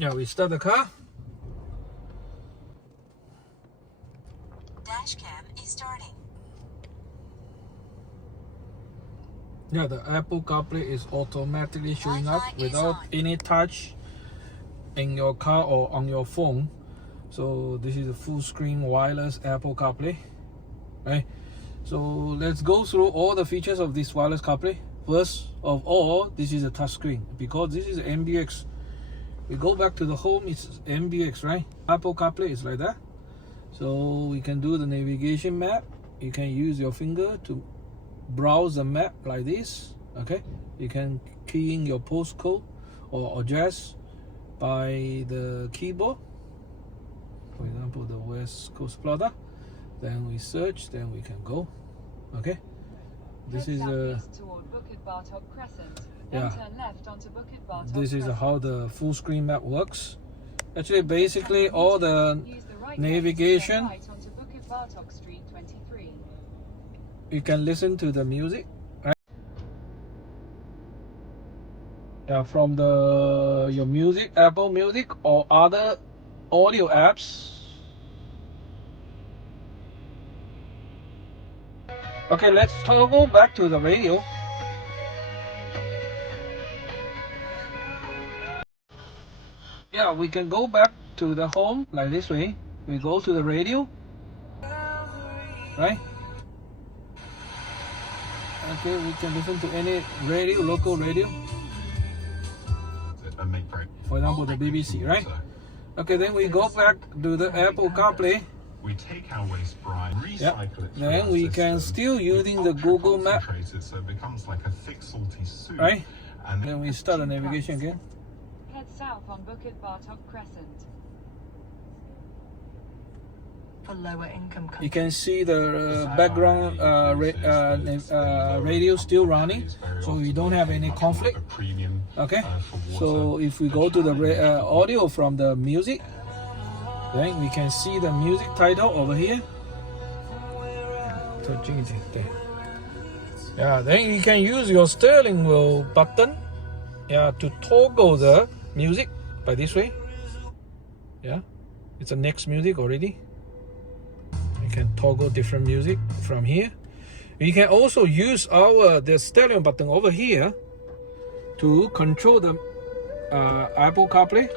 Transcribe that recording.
Yeah, we start the car. Dash cam is starting. Yeah, the Apple CarPlay is automatically showing up Wi-Fi is without on. any touch in your car or on your phone. So this is a full screen wireless Apple CarPlay, right? So let's go through all the features of this wireless CarPlay. First of all, this is a touchscreen because this is MBUX. We go back to the home, it's MBUX, right? Apple CarPlay is like that. So we can do the navigation map. You can use your finger to browse the map like this. Okay, you can key in your postcode or address by the keyboard. For example, the West Coast Plaza. Then we search, then we can go. Okay, this is yeah. This is how the full screen map works. Actually, basically all the navigation. You can listen to the music, right? Yeah, from your music, Apple Music or other audio apps. Okay, let's toggle back to the radio. Yeah, we can go back to the home like this way. We go to the radio, right? Okay, we can listen to any radio, local radio. For example, the BBC, right? Okay, then we go back to the Apple CarPlay. We take our waste brine, recycle it. Then we can still using the Google Map, so it becomes like a thick salty soup. right? And then we start the navigation again. Head south on Bukit Batok Crescent. For lower income countries. You can see the background radio still running, so we don't have any conflict. Okay, so if we go to the audio from the music, then we can see the music title over here. Yeah, then you can use your steering wheel button, yeah, to toggle the music by this way. Yeah, it's a next music already. You can toggle different music from here. You can also use the stereo button over here to control the Apple CarPlay.